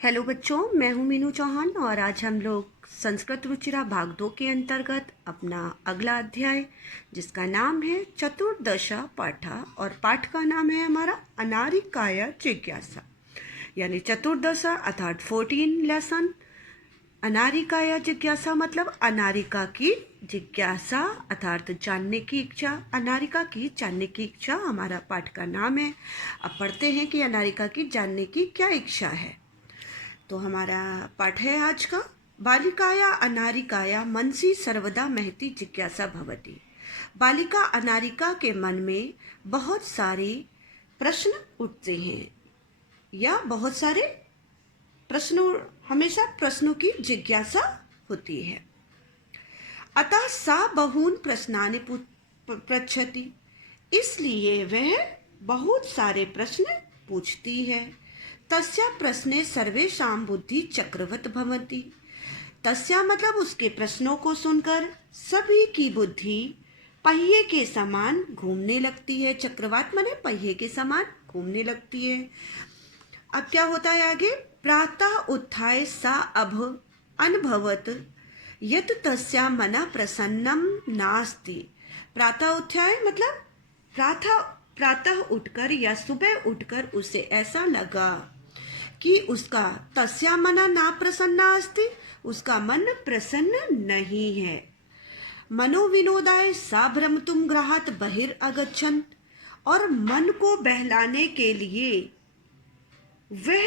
Hello बच्चों, मैं हूं मीनू चौहान और आज हम लोग संस्कृत रुचिरा भाग 2 के अंतर्गत अपना अगला अध्याय जिसका नाम है चतुर्दशा पाठा और पाठ का नाम है हमारा अनारिकाया जिज्ञासा। यानी चतुर्दशा अर्थात 14 लेसन। अनारिकाया जिज्ञासा मतलब अनारिका की जिज्ञासा अर्थात जानने की इच्छा। अनारिका की जानने की इच्छा हमारा पाठ का नाम है। अब पढ़ते हैं कि अनारिका की जानने की क्या इच्छा है। तो हमारा पाठ है आज का, बालिकाया अनारिकाया मनसी सर्वदा महती जिज्ञासा भवति। बालिका अनारिका के मन में बहुत सारे प्रश्न उठते हैं या बहुत सारे प्रश्नों, हमेशा प्रश्नों की जिज्ञासा होती है। अतः सा बहून प्रश्नानि पृच्छति, इसलिए वह बहुत सारे प्रश्न पूछती है। तस्या प्रश्ने सर्वेषां बुद्धि चक्रवत भवति। तस्या मतलब उसके प्रश्नों को सुनकर सभी की बुद्धि पहिए के समान घूमने लगती है। चक्रवात माने पहिए के समान घूमने लगती है। अब क्या होता है आगे, प्रातः उत्थाय सा अनुभवत यत् तस्या मना प्रसन्नम नास्ति। प्रातः उत्थाय मतलब प्रातः उठकर या सुबह उठकर उसे ऐसा लगा कि उसका तस्या मना ना प्रसन्ना अस्ति, उसका मन प्रसन्न नहीं है। मनोविनोदाय सा भ्रमतुम गृहात् बहिर्गच्छन्, और मन को बहलाने के लिए वह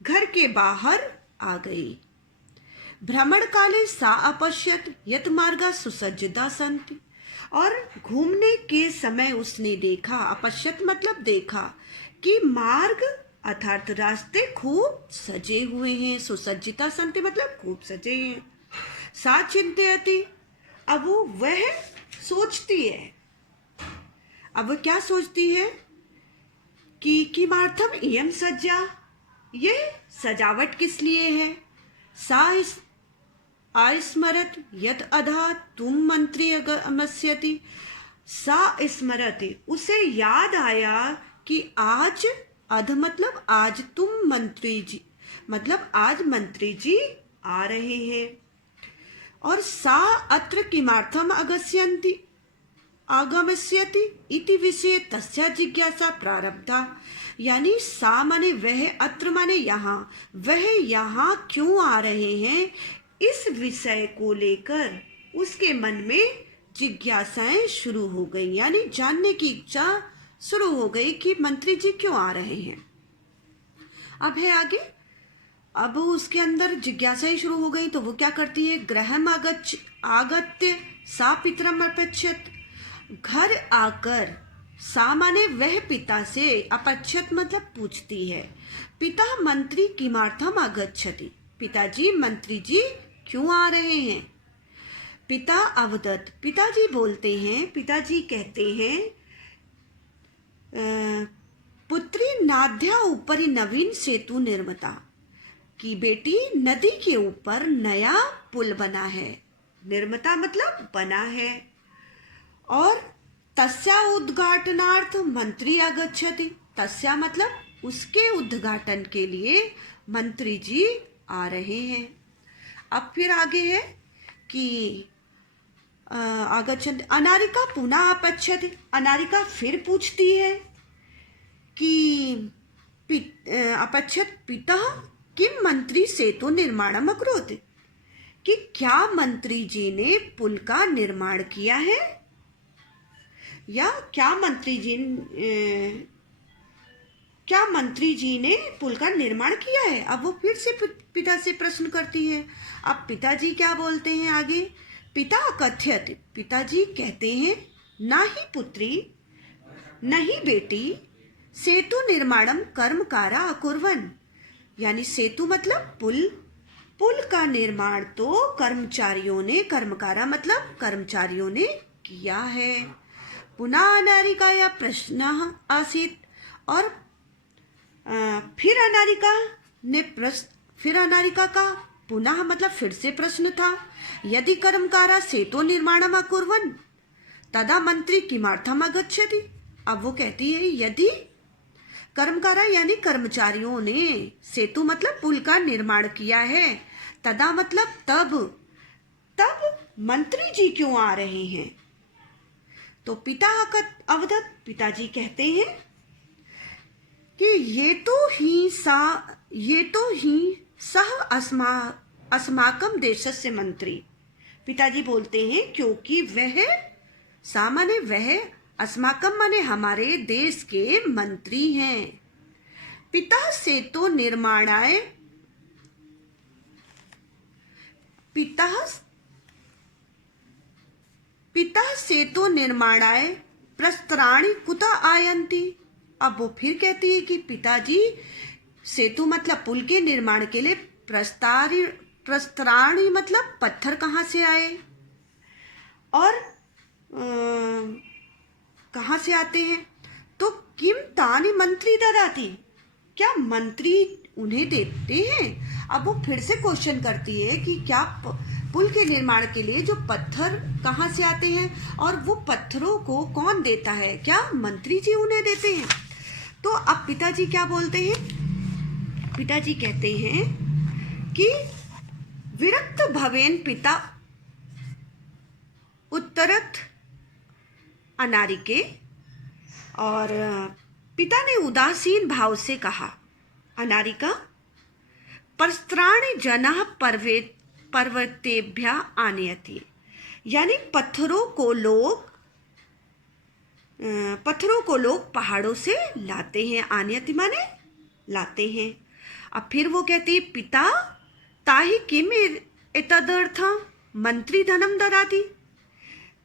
घर के बाहर आ गई। भ्रमण काले सा अपश्यत यत् मार्गा सुसज्जिता सन्ति, और घूमने के समय उसने देखा, अपश्यत मतलब देखा, कि मार्ग अर्थात रास्ते खूब सजे हुए हैं। सुसज्जिता सन्ति मतलब खूब सजे हैं। सा चिंतयति, अब वह सोचती है। अब वह क्या सोचती है कि किमार्थम इयं सज्जा, ये सजावट किस लिए है। सा आस्मरत यत् अधा तुम मंत्री अगमस्यति। सा स्मरति, उसे याद आया कि आज अध मतलब आज तुम मंत्री जी मतलब आज मंत्री जी आ रहे हैं। और सा अत्र किमार्थम आगमस्यति इति विषय तस्या जिज्ञासा प्रारब्धा। यानी सा माने वह, अत्र माने यहाँ, वह यहाँ क्यों आ रहे हैं, इस विषय को लेकर उसके मन में जिज्ञासाएं शुरू हो गई। यानी जानने की इच्छा शुरू हो गई कि मंत्री जी क्यों आ रहे हैं। अब है आगे, अब उसके अंदर जिज्ञासाएं शुरू हो गई तो वो क्या करती है, गृहम आगत्य सा पितरम अपच्छत। घर आकर सा माने वह पिता से, अपच्छत मतलब पूछती है। पिता मंत्री किमार्थम आगच्छति, पिताजी मंत्री जी क्यों आ रहे हैं। पिता अवदत, पिताजी बोलते हैं, पिताजी कहते हैं, पुत्री नाद्या ऊपरी नवीन सेतु निर्मिता, कि बेटी नदी के ऊपर नया पुल बना है। निर्मिता मतलब बना है। और तस्या उद्घाटनार्थ मंत्री आगच्छति, तस्या मतलब उसके उद्घाटन के लिए मंत्री जी आ रहे हैं। अब फिर आगे है कि आगच्छन्ति अनारिका पुनः अपच्छति, अनारिका फिर पूछती है कि अपच्छत पिता किम मंत्री सेतु निर्माणम अकरोत्, कि क्या मंत्री जी ने पुल का निर्माण किया है, या क्या मंत्री जी ने पुल का निर्माण किया है। अब वो फिर से पिता से प्रश्न करती है। अब पिताजी क्या बोलते हैं आगे, पिता कथयति, पिताजी कहते हैं, नाही पुत्री नहीं बेटी, सेतु निर्माणम कर्मकारा अकुर्वन्, यानी सेतु मतलब पुल, पुल का निर्माण तो कर्मचारियों ने, कर्मकारा मतलब कर्मचारियों ने किया है। पुनः अनारिकाया प्रश्न आसीत, और फिर अनारिका का पुनः मतलब फिर से प्रश्न था, यदि कर्मकारा सेतु निर्माणम अकुर्वन् तदा मंत्री किमर्थम आगच्छति। अब वो कहती है, यदि कर्मकारा यानी कर्मचारियों ने, सेतु मतलब पुल का निर्माण किया है, तदा मतलब तब, तब मंत्री जी क्यों आ रहे हैं? तो पिता अवदत, पिताजी कहते हैं कि ये तो ही सह अस्माकम देशस्य मंत्री। पिताजी बोलते हैं क्योंकि वह, सा माने वह, अस्माकम माने हमारे देश के मंत्री हैं। पिता सेतु निर्माणाय, पिता सेतु निर्माणाय प्रस्तराणि कुत आयन्ति। अब वो फिर कहती है कि पिताजी सेतु मतलब पुल के निर्माण के लिए प्रस्तराणि मतलब पत्थर कहाँ से आए, और कहाँ से आते हैं? तो किम तानि मंत्री ददाति, क्या मंत्री उन्हें देते हैं? अब वो फिर से क्वेश्चन करती है कि क्या पुल के निर्माण के लिए जो पत्थर कहाँ से आते हैं, और वो पत्थरों को कौन देता है? क्या मंत्री जी उन्हें देते हैं? तो अब पिताजी क्या बोलते हैं? पिताजी कहते हैं कि विरक्त भवेन पिता उत्तरत अनारिके, और पिता ने उदासीन भाव से कहा, अनारिका परस्त्राणि जनः पर्वतेभ्य आनयति, यानी पत्थरों को लोग पहाड़ों से लाते हैं। आनयति माने लाते हैं। अब फिर वो कहती है, पिता ताहि किम एतदर्थं मंत्री धनम ददाति।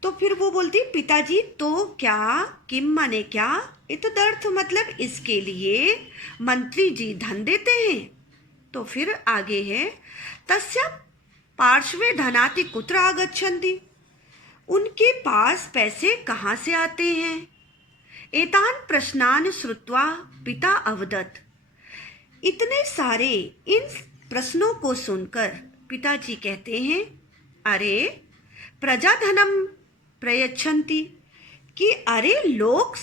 तो फिर वो बोलती, पिताजी तो क्या, किम माने क्या, इतदर्थ मतलब इसके लिए मंत्री जी धन देते हैं। तो फिर आगे है, तस्य पार्श्वे धनाति कुत्र आगच्छन्ति, उनके पास पैसे कहाँ से आते हैं? एतान प्रश्नान श्रुत्वा पिता अवदत, इतने सारे इन प्रश्नों को सुनकर पिताजी कहते हैं, अरे प्रजाधनम प्रयच्छन्ति, कि अरे लोग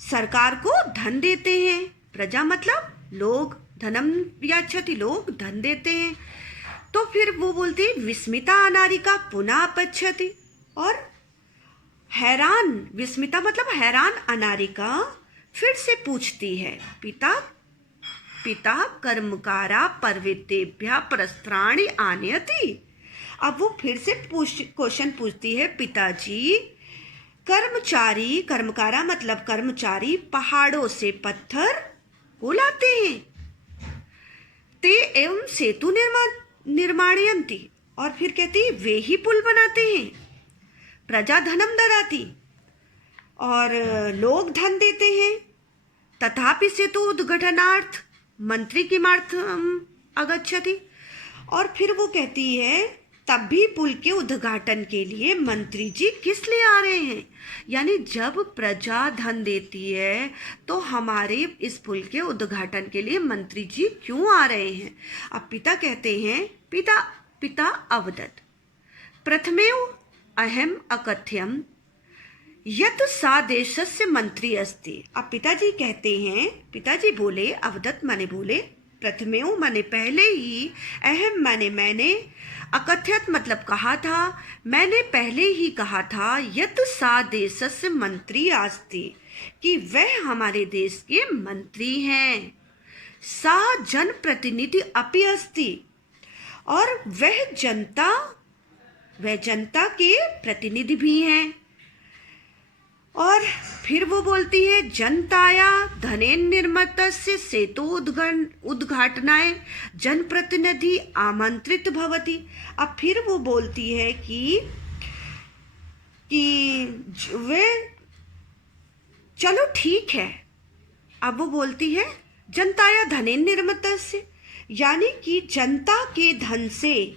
सरकार को धन देते हैं। प्रजा मतलब लोग, धनम यच्छति लोग धन देते हैं। तो फिर वो बोलती है, विस्मिता अनारिका पुनः पच्छति, और हैरान, विस्मिता मतलब हैरान अनारिका फिर से पूछती है, पिता कर्मकारा पर्वतेभ्य प्रस्त्राणि आनयति। अब वो फिर से क्वेश्चन पूछती है, पिताजी कर्मचारी, कर्मकारा मतलब कर्मचारी पहाड़ों से पत्थर को लाते हैं, ते एवं सेतु निर्माणयन्ति, और फिर कहती है वे ही पुल बनाते हैं। प्रजा धनम ददाति, और लोग धन देते हैं। तथापि सेतु उद्घटनार्थ मंत्री किमर्थम आगच्छति, और फिर वो कहती है तब भी पुल के उद्घाटन के लिए मंत्री जी किस लिए आ रहे हैं? यानी जब प्रजा धन देती है तो हमारे इस पुल के उद्घाटन के लिए मंत्री जी क्यों आ रहे हैं? अब पिता कहते हैं, पिता अवदत, प्रथमेव अहम अकथ्यम यत सा देशस्य मंत्री अस्ति। अब पिताजी कहते हैं, पिताजी बोले, अवदत माने बोले, प्रथमेव माने पहले ही, अहम माने मैंने, अकथ्यत मतलब कहा था, मैंने पहले ही कहा था, यत सा देशस्य मंत्री अस्ति, कि वह हमारे देश के मंत्री हैं। सा जनप्रतिनिधि अपि अस्ति, और वह जनता के प्रतिनिधि भी हैं। और फिर वो बोलती है, जनताया धनेन निर्मितस्य सेतु उद्घाटनाय जनप्रतिनिधि आमंत्रित भवति। अब फिर वो बोलती है कि वे, चलो ठीक है। अब वो बोलती है जनताया धनेन निर्मितस्य, यानी कि जनता के धन से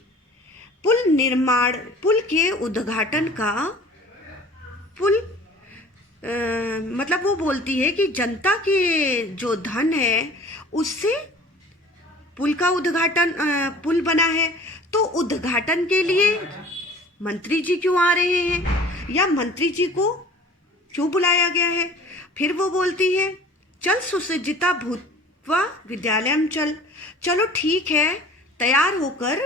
पुल के उद्घाटन का, मतलब वो बोलती है कि जनता के जो धन है उससे पुल का उद्घाटन, पुल बना है, तो उद्घाटन के लिए मंत्री जी क्यों आ रहे हैं, या मंत्री जी को क्यों बुलाया गया है? फिर वो बोलती है, चल सुसज्जिता भूत्वा विद्यालयम चल। चलो ठीक है, तैयार होकर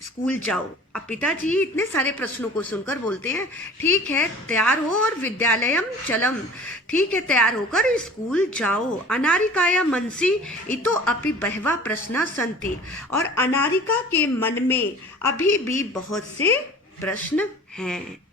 स्कूल जाओ। अब पिताजी इतने सारे प्रश्नों को सुनकर बोलते हैं, ठीक है तैयार हो और विद्यालयम चलम, ठीक है तैयार होकर स्कूल जाओ। अनारिकाया मनसी इतो अपि बहवा प्रश्न संति, और अनारिका के मन में अभी भी बहुत से प्रश्न हैं।